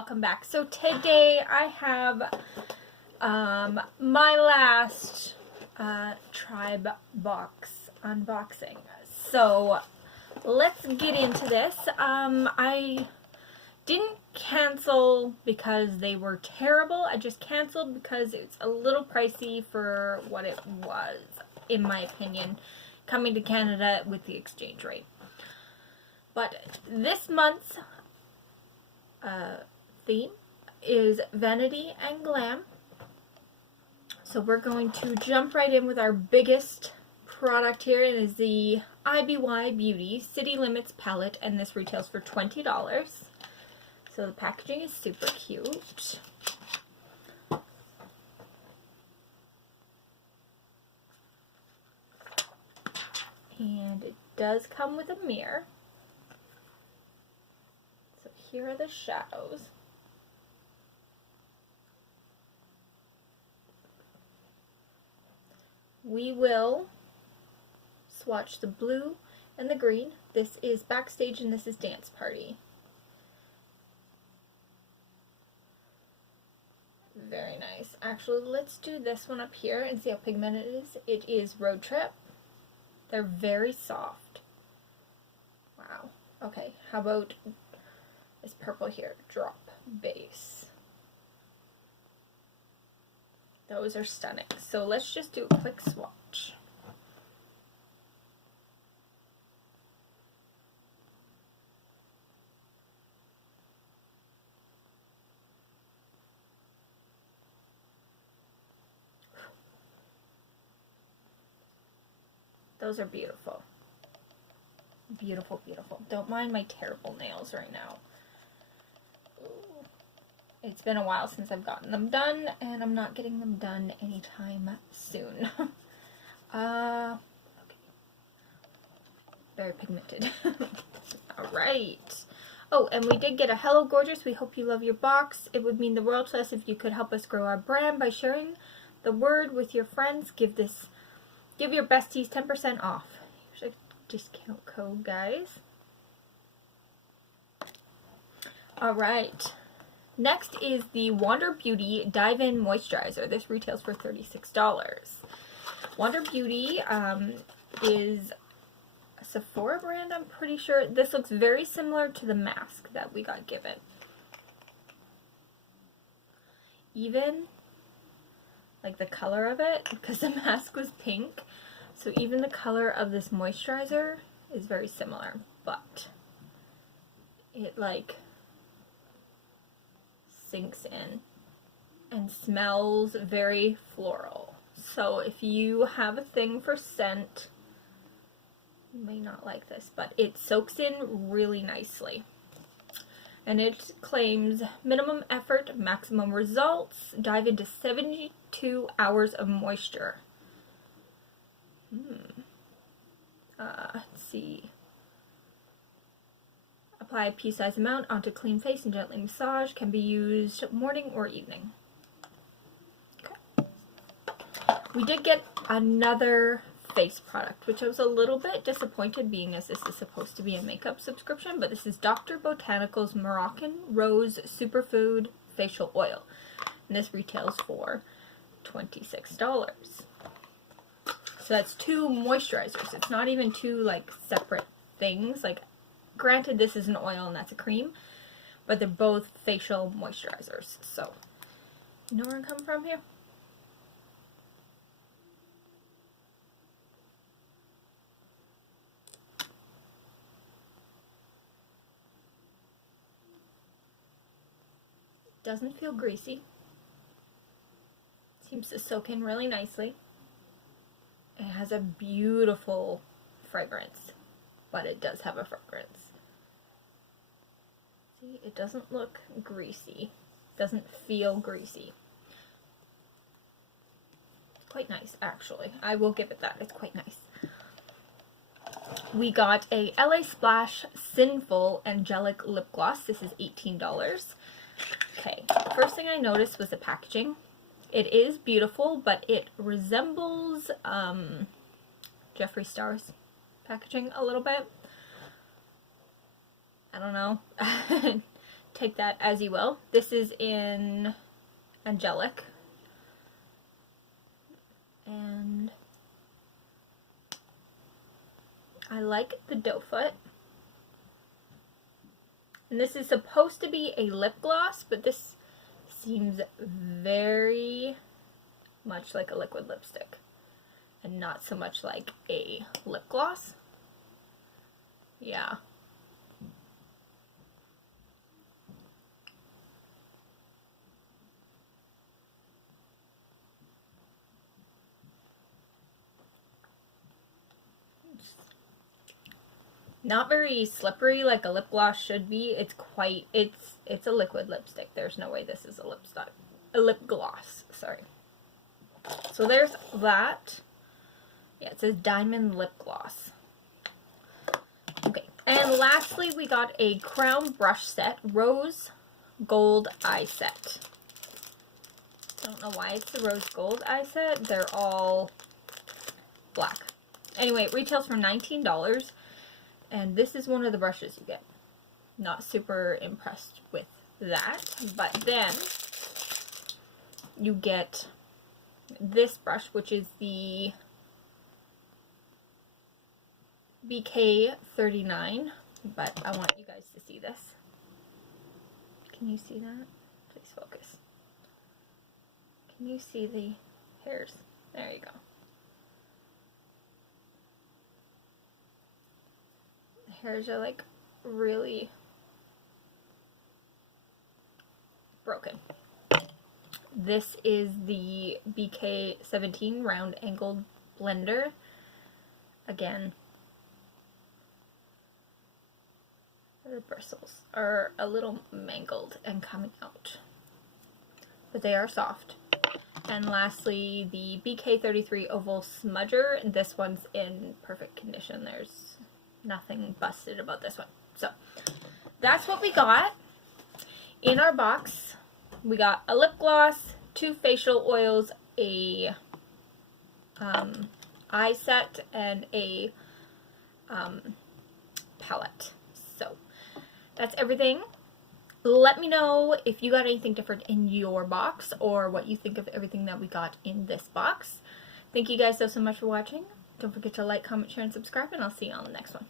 welcome back. So today I have my last Tribe box unboxing. So let's get into this. I didn't cancel because they were terrible. I just canceled because it's a little pricey for what it was, in my opinion, coming to Canada with the exchange rate. But this month's theme is vanity and glam. So we're going to jump right in with our biggest product here. It is the IBY Beauty City Limits palette, and this retails for $20. So the packaging is super cute. And it does come with a mirror. So here are the shadows. We will swatch the blue and the green. This is Backstage and this is Dance Party. Very nice. Actually, let's do this one up here and see how pigmented it is. It is Road Trip. They're very soft. Wow. Okay, how about this purple here? Drop Base. Those are stunning. So let's just do a quick swatch. Those are beautiful. Beautiful, beautiful. Don't mind my terrible nails right now. Ooh. It's been a while since I've gotten them done, and I'm not getting them done anytime soon. Okay. Very pigmented. Alright. Oh, and we did get a Hello Gorgeous. We hope you love your box. It would mean the world to us if you could help us grow our brand by sharing the word with your friends. Give your besties 10% off. Here's a discount code, guys. Alright. Next is the Wander Beauty Dive-In Moisturizer. This retails for $36. Wander Beauty is a Sephora brand, I'm pretty sure. This looks very similar to the mask that we got given. Even like the color of it, because the mask was pink, so even the color of this moisturizer is very similar, but it like sinks in and smells very floral. So if you have a thing for scent, you may not like this, but it soaks in really nicely. And it claims minimum effort, maximum results. Dive into 72 hours of moisture. Let's see. Apply a pea-sized amount onto clean face and gently massage. Can be used morning or evening. Okay. We did get another face product, which I was a little bit disappointed, being as this is supposed to be a makeup subscription, but this is Dr. Botanical's Moroccan Rose Superfood Facial Oil, and this retails for $26. So that's two moisturizers. It's not even two like separate things. Like, granted, this is an oil and that's a cream, but they're both facial moisturizers. So, you know where I'm coming from here? Doesn't feel greasy. Seems to soak in really nicely. It has a beautiful fragrance, but it does have a fragrance. See, it doesn't look greasy. Doesn't feel greasy. Quite nice, actually. I will give it that. It's quite nice. We got a LA Splash Sinful Angelic Lip Gloss. This is $18. Okay, first thing I noticed was the packaging. It is beautiful, but it resembles Jeffree Star's packaging a little bit. I don't know. take that as you will. This is in Angelic. And I like the doe foot. And this is supposed to be a lip gloss, but this seems very much like a liquid lipstick and not so much like a lip gloss. Yeah. Not very slippery like a lip gloss should be. It's a liquid lipstick. There's no way this is a lip gloss, sorry. So there's that. Yeah, it says Diamond Lip Gloss. Okay, and lastly we got a Crown brush set, Rose Gold eye set. Don't know why it's the rose gold eye set. They're all black. Anyway, it retails for $19. And this is one of the brushes you get. Not super impressed with that. But then you get this brush, which is the BK39. But I want you guys to see this. Can you see that? Please focus. Can you see the hairs? There you go. Hairs are like really broken. This is the BK17 round angled blender. Again, the bristles are a little mangled and coming out, but they are soft. And lastly, the BK33 oval smudger. This one's in perfect condition. There's nothing busted about this one. So that's what we got in our box. We got a lip gloss, 2 facial oils, a eye set, and a palette. So that's everything. Let me know if you got anything different in your box or what you think of everything that we got in this box. Thank you guys so much for watching. Don't forget to like, comment, share, and subscribe, and I'll see you on the next one.